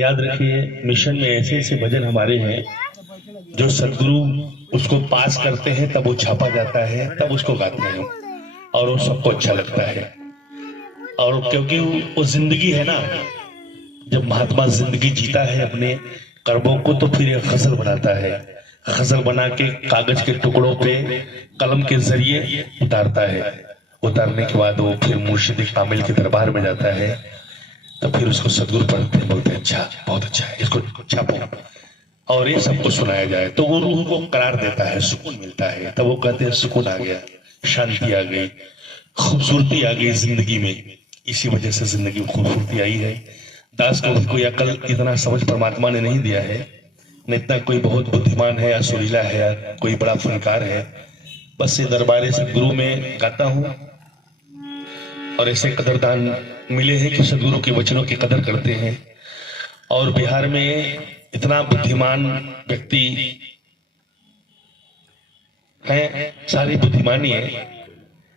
याद रखिए, मिशन में ऐसे ऐसे भजन हमारे हैं जो सदगुरु उसको पास करते हैं, तब वो छापा जाता है, तब उसको गाते हैं और वो सबको अच्छा लगता है। और क्योंकि वो जिंदगी है ना, जब महात्मा जिंदगी जीता है अपने कर्मों को, तो फिर एक गजल बनाता है। गजल बना के कागज के टुकड़ों पे कलम के जरिए उतारता है। उतारने के बाद वो फिर मुर्शिद कामिल के दरबार में जाता है, तो फिर उसको सदगुरु पढ़ते हैं, बोलते हैं अच्छा, बहुत अच्छा है, इसको छापो और ये सबको सुनाया जाए। तो वो रूह को करार देता है, सुकून मिलता है। तब वो कहते हैं सुकून आ गया, शांति आ गई, खूबसूरती आ गई जिंदगी में। इसी वजह से जिंदगी में खूबसूरती आई है। दास को भी कोई अकल इतना समझ परमात्मा ने नहीं दिया है, न इतना कोई बहुत बुद्धिमान है या सुरीला है या कोई बड़ा फनकार है। बस ये दरबारे सदगुरु में गाता हूँ और ऐसे कदरदान मिले हैं कि सदगुरु के वचनों की कदर करते हैं। और बिहार में इतना बुद्धिमान व्यक्ति है, सारी बुद्धिमानी है,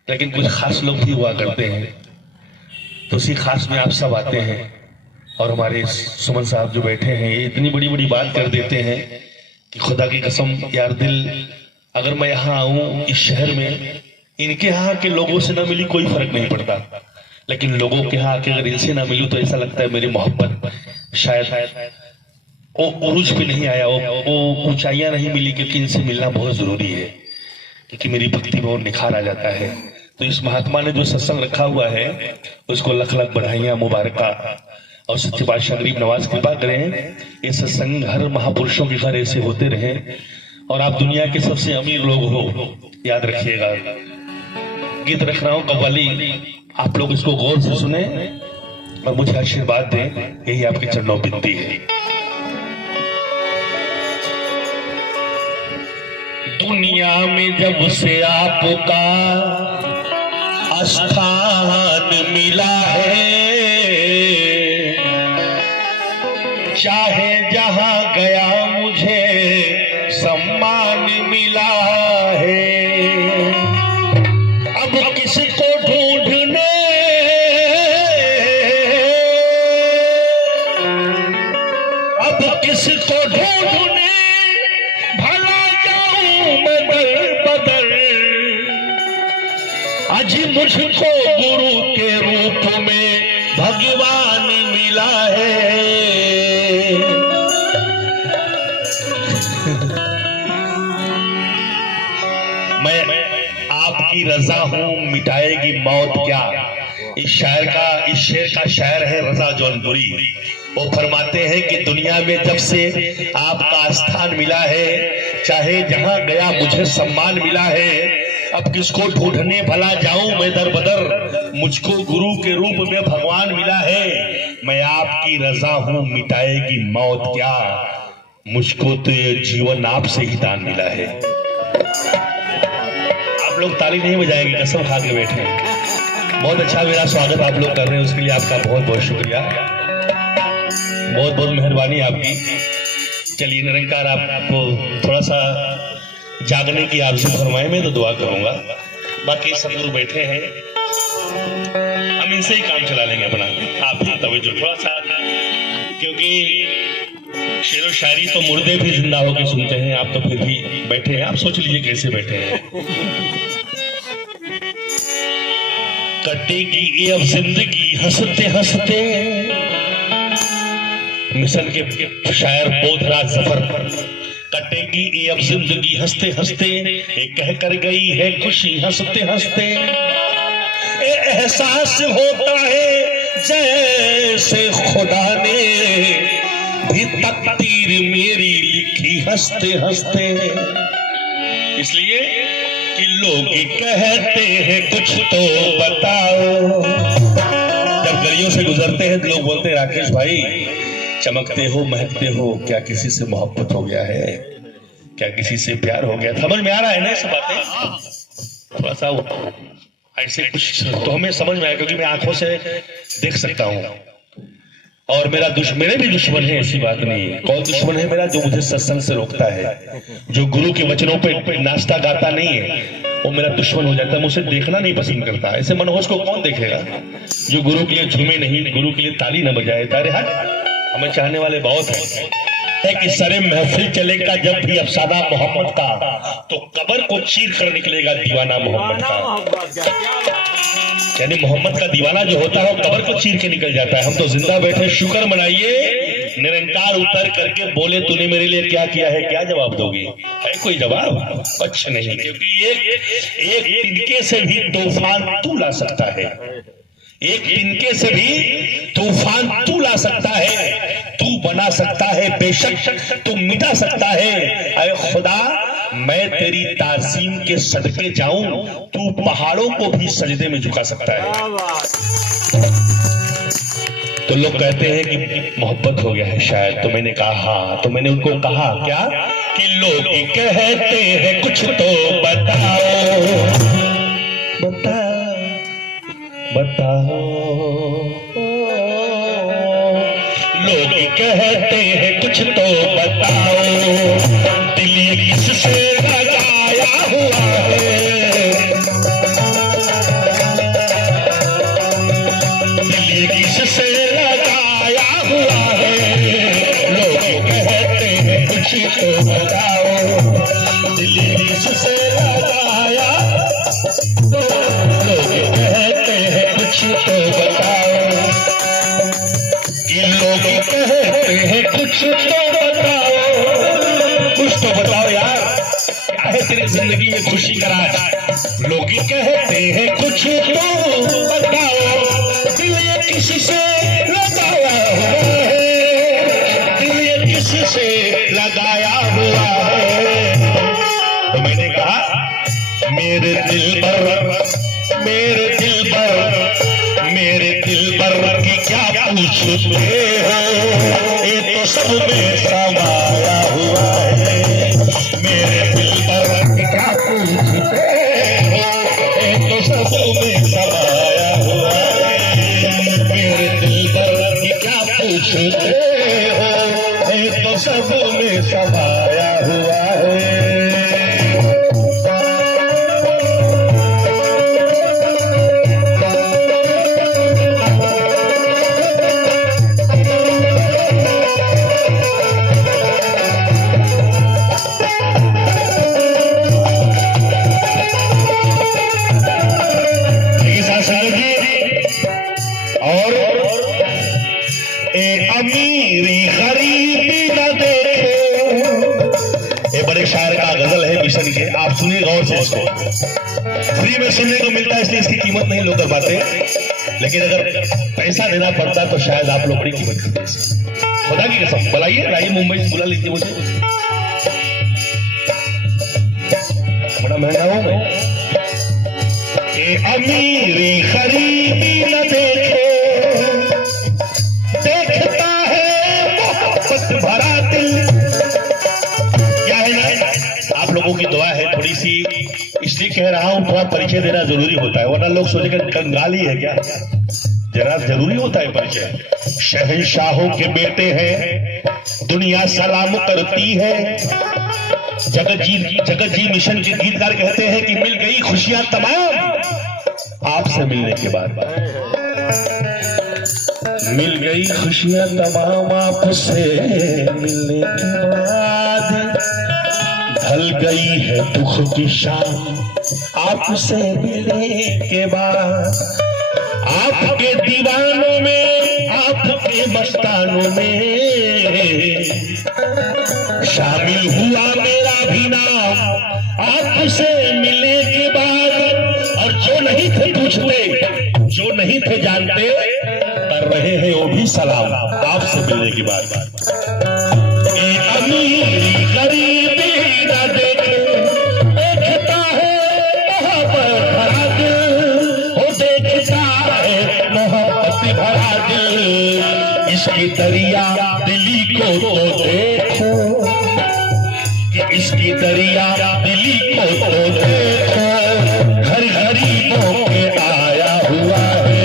लेकिन कुछ खास लोग भी हुआ करते हैं। तो उसी खास में आप सब आते हैं और हमारे सुमन साहब जो बैठे हैं ये इतनी बड़ी बड़ी बात कर देते हैं कि खुदा की कसम यार, दिल अगर मैं यहाँ आऊं इस शहर में, इनके यहाँ के लोगों से ना मिली कोई फर्क नहीं पड़ता, लेकिन लोगों के यहाँ के अगर इनसे ना मिलूं तो ऐसा लगता है मेरी मोहब्बत शायद वो उरूज पे नहीं आया, वो ऊंचाइयां नहीं मिली, क्योंकि इनसे मिलना बहुत जरूरी है, क्योंकि मेरी भक्ति में और निखार आ जाता है। तो इस महात्मा ने जो सत्संग रखा हुआ है उसको लख लख बधाइयां, मुबारका, और सच्चे बादशाह गरीब नवाज कृपा करें। ये सत्संग हर महापुरुषों के घर ऐसे होते रहे और आप दुनिया के सबसे अमीर लोग हो, याद रखिएगा। गीत रख रहा हूं कव्वाली, आप लोग इसको गौर से सुने और मुझे आशीर्वाद दें, यही आपके चरणों में विनती है। दुनिया में जब से आपका स्थान मिला है, चाहे जहां गया मुझे सम्मान मिला है। अब किसको ढूंढने, अब किसको ढूंढने भला जाऊं मैं दर बदर, आज मुझको गुरु के रूप में भगवान मिला है। मैं आपकी रजा हूं, मिटाएगी मौत क्या। इस शेर का शायर है रजा जौनपुरी। वो फरमाते हैं कि दुनिया में जब से आपका स्थान मिला है, चाहे जहां गया मुझे सम्मान मिला है। अब किसको ढूंढने भला जाऊं मैं दर बदर, मुझको गुरु के रूप में भगवान मिला है। मैं आपकी रजा हूं, मिटाएगी मौत क्या, मुझको तो ये जीवन आपसे ही दान मिला है। आप लोग ताली नहीं बजाएंगे, कसम खा के बैठे। बहुत अच्छा मेरा स्वागत आप लोग कर रहे हैं, उसके लिए आपका बहुत बहुत शुक्रिया, बहुत बहुत मेहरबानी आपकी। चलिए निरंकार आपको थोड़ा सा जागने की आरज़ू फरमाए, मैं तो दुआ करूंगा। बाकी सब लोग बैठे हैं, हम इनसे ही काम चला लेंगे अपना। आप तवज्जो थोड़ा सा, क्योंकि शेर व शायरी तो मुर्दे भी जिंदा होकर सुनते हैं, आप तो फिर भी बैठे हैं। आप सोच लीजिए कैसे बैठे हैं। कटेगी अब जिंदगी हंसते हंसते, मिशन के शायर बोधराज जफर। कटेगी ये अब जिंदगी हंसते हंसते, कह कर गई है खुशी हंसते हंसते। एहसास होता है जैसे खुदा ने भी तकदीर मेरी लिखी हंसते हंसते। इसलिए कि लोग कहते हैं कुछ तो बताओ, जब गलियों से गुजरते हैं तो लोग बोलते हैं राकेश भाई चमकते हो, महकते हो, क्या किसी से मोहब्बत हो गया है, क्या किसी से प्यार हो गया। समझ में आ रहा है ना ये सब बातें? थोड़ा सा ऐसे कुछ तो हमें समझ में आया, क्योंकि मैं आंखों से देख सकता हूँ और मेरे भी दुश्मन है, ऐसी बात नहीं है। कौन दुश्मन है मेरा? जो मुझे सत्संग से रोकता है, जो गुरु के वचनों पे नाचता गाता नहीं है, वो मेरा दुश्मन हो जाता है, मुझे देखना नहीं पसंद करता। ऐसे मनोहस को कौन देखेगा जो गुरु के लिए झूमे नहीं, गुरु के लिए ताली न बजाए। तारे हट, हमें चाहने वाले बहुत है कि सरे महफिल चलेगा जब भी अफसाना मोहम्मद का, तो कब्र को चीर कर निकलेगा दीवाना मोहम्मद का। यानी मोहम्मद का दीवाना जो होता है वो कब्र को चीर के निकल जाता है। हम तो जिंदा बैठे शुक्र मनाइए, निरंकार उतर करके बोले तूने मेरे लिए क्या किया है, क्या जवाब दोगे? है कोई जवाब? कुछ नहीं, क्योंकि एक तिनके से भी तूफान तू ला सकता है, एक तिनके से भी तूफान तू ला सकता है, तू बना सकता है बेशक, तू मिटा सकता है। ऐ खुदा मैं तेरी ताज़ीम के सदके जाऊं, तू पहाड़ों को भी सजदे में झुका सकता है। तो लोग कहते हैं कि मोहब्बत हो गया है शायद, तो मैंने कहा हाँ, तो मैंने उनको कहा क्या कि लोग कहते हैं कुछ तो बताओ, बताओ बताओ, लोग कहते हैं कुछ तो बताओ, दिल किससे लगाया हुआ है, दिल किससे लगाया हुआ है, लोग कहते हैं कुछ तो बताओ, दिल किससे लगाया, लोग कहते हैं कुछ तो बताओ, ये लोग कहते हैं कुछ तो बताओ, कुछ तो बताओ यार, क्या है तेरी जिंदगी में खुशी का राज? लोग कहते हैं कुछ तो बताओ, दिल ये किससे लगाया हुआ है, दिल ये किससे लगाया हुआ है। तो मैंने कहा मेरे दिल पर, मेरे दिल पर, मेरे दिल पर की क्या पूछते हो, ये तो सब में समाया हुआ है, मेरे दिल पर की क्या पूछते हो, ये तो सब में समाया हुआ है, मेरे दिल पर की क्या पूछते हो, ये तो सब में समाया हुआ है। अमीरी गरीबी न देखे, ये बड़े शायर का गजल है मिशन के, आप सुनिए गौर से इसको। फ्री में सुनने को मिलता है इसलिए इसकी कीमत नहीं लोग कर पाते, लेकिन अगर पैसा देना पड़ता तो शायद आप लोग बड़ी कीमत करते। खुदा की कसम बुलाइए, लाइए मुंबई से बुला लीजिए मुझे, बड़ा महंगा हूं मैं। अमीरी गरीबी न देखे, देखता है मोहब्बत भरा दिल। क्या है ना, आप लोगों की दुआ है थोड़ी सी, इसलिए कह रहा हूं थोड़ा परिचय देना जरूरी होता है, वरना लोग सोचेंगे कंगाली है क्या, जरा जरूरी होता है परिचय। शहंशाहों के बेटे हैं, दुनिया सलाम करती है। जगत जी मिशन के गीतकार कहते हैं कि मिल गई खुशियां तमाम आपसे मिलने के बाद, मिल गई खुशियां तमाम आपसे मिलने के बाद, ढल गई है दुख की शाम आपसे मिलने के बाद, आपके दीवानों में, आपके मस्तानों में शामिल हुआ मेरा भी नाम आपसे मिलने के बाद। और जो नहीं थे पूछते, जो नहीं थे जानते, कर रहे हैं वो भी सलाम आपसे मिलने के बाद। अमीरी गरीबी न देखे, देखता है मोहब्बत भरा दिल, वो देखता है मोहब्बत भरा दिल। इसकी दरिया दिली को तो देखो, कि इसकी दरिया दिली को तो देखो, घर गरीबों के आया हुआ है।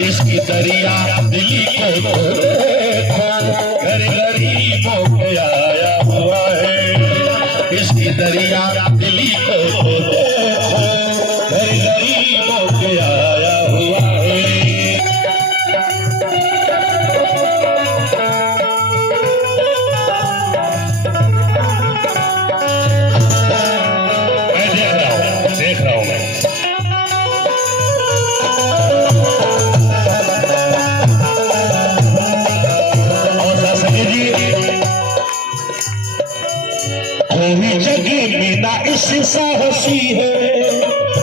इसकी दरिया दिली को तो देखो, घर गरीबों के आया हुआ है। इसकी दरिया दिली को तो देखो, घर गरीबों के आया हुआ है। इससे साहसी है,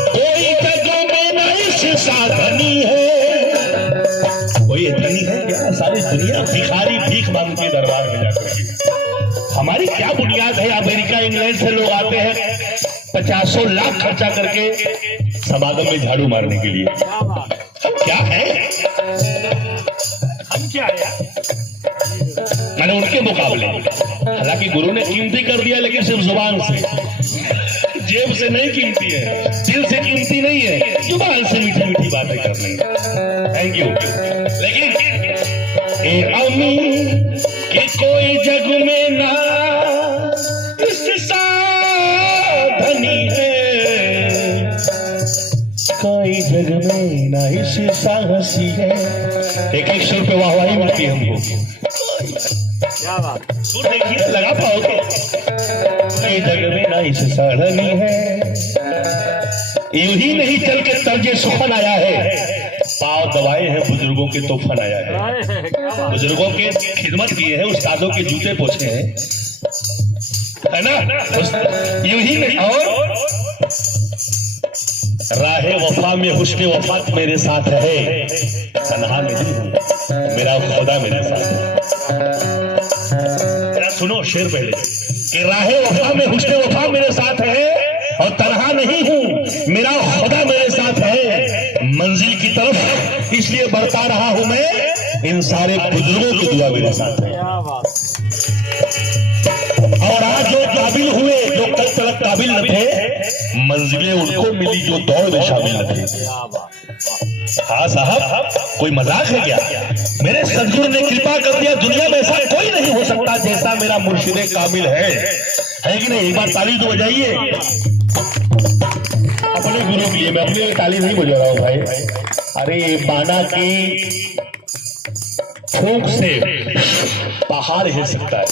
कोई जग में न इससे साधनी है। कोई धनी है क्या? सारी दुनिया भिखारी भीख मांग के दरबार में जाकर के। हमारी क्या बुनियाद है? अमेरिका इंग्लैंड से लोग आते हैं 50 लाख खर्चा करके समागम में झाड़ू मारने के लिए। हम क्या है? हम क्या है मैंने उनके मुकाबले। हालांकि गुरु ने कीमती कर दिया, लेकिन सिर्फ जुबान से, जेब से नहीं कीमती है, दिल से कीमती नहीं है, जुबान से मीठी मीठी बातें करनी है। Thank you. लेकिन ए अमी कि कोई जग में ना इससे साधनी है, कोई जग में ना इससे साहसी है। एक एक सुर पे वाहवाही मिलती है हमको। क्या बात, सुर देखिए, लगा पाओगे? कोई जग में ना इससे साधनी है। यूं ही नहीं चल के तर्जे सुखन आया है, पाव दबाए हैं बुजुर्गों के तो फन आया है। बुजुर्गों के खिदमत किए हैं, उस्तादों के जूते पोछे हैं, है ना? यूं ही नहीं। और राहे वफा में हुस्न वफा मेरे साथ है, तन्हा नहीं हूं, मेरा खुदा मेरे साथ है। सुनो शेर पहले कि राहे वफा में हुस्न वफा मेरे साथ है, और तन्हा नहीं हूं, मेरा खुदा मेरे साथ है। मंजिल की तरफ इसलिए बढ़ता रहा हूं मैं, इन सारे बुजुर्गों की दुआ मेरे साथ है। और आज जो काबिल हुए, जो कल तक काबिल न थे, मंजिलें उनको मिली जो दौड़ में शामिल न थे। हाँ साहब, कोई मजाक है क्या? मेरे सदगुरु ने कृपा कर दिया, दुनिया में ऐसा कोई नहीं हो सकता जैसा मेरा मुर्शिदे कामिल है कि नहीं? एक बार ताली तो बजाइए अपने गुरु के लिए। मैं अपने लिए ताली नहीं बजा रहा हूं भाई। अरे माना की फूंक से पहाड़ हिल सकता है,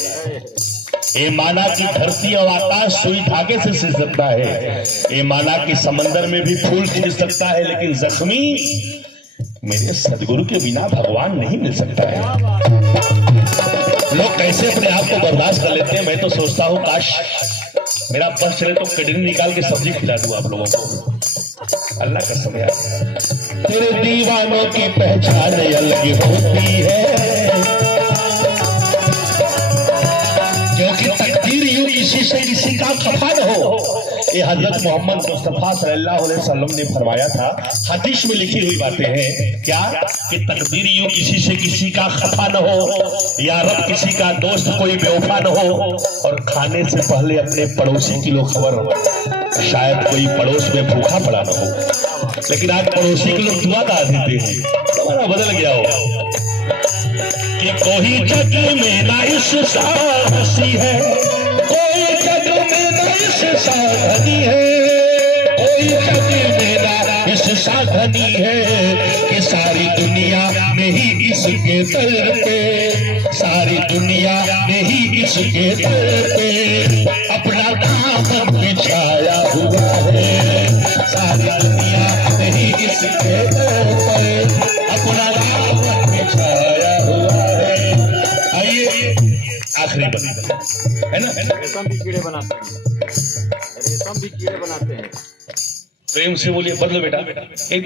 ये माना की धरती और आकाश सुई धागे से सिल सकता है, ये माना की समंदर में भी फूल खिल सकता है, लेकिन जख्मी मेरे सदगुरु के बिना भगवान नहीं मिल सकता है। लोग कैसे अपने आप को बर्दाश्त कर लेते हैं। मैं तो सोचता हूँ काश मेरा बस चले तो किडनी निकाल के सब्जी खिला दूं आप लोगों को। अल्लाह का समय। तेरे दीवानों की पहचान अलग होती है, क्योंकि तकदीर यूं किसी से किसी का खफा न हो। ये हजरत मोहम्मद मुस्तफा सल्लल्लाहु अलैहि वसल्लम ने फरमाया था। हदीस में लिखी हुई बातें हैं क्या कि तकदीर यूं किसी से किसी का खफा न हो, या रब किसी का दोस्त कोई बेवफा न हो। और खाने से पहले अपने पड़ोसी की लो खबर हो, शायद कोई पड़ोस में भूखा पड़ा न हो, लेकिन आज पड़ोसी के लोग दुआ दा देते हैं। हमारा बदल गया हो कि कोई जग में ना इससे साहसी है, कोई जग में ना इससे साधनी है, कोई जग में ना इससे साधनी है कि सारी दुनिया में ही इसके दर पे, सारी दुनिया में ही इसके दर पे अपना दामन बिछाया हुआ है, सारी दुनिया में ही इसके दर पे अपना दामन बिछाया हुआ है। आइए आखिरी बंद है ना, रेशम भी कीड़े बनाते हैं, रेशम भी कीड़े बनाते हैं। प्रेम से बोलिए, बदलो बेटा। एक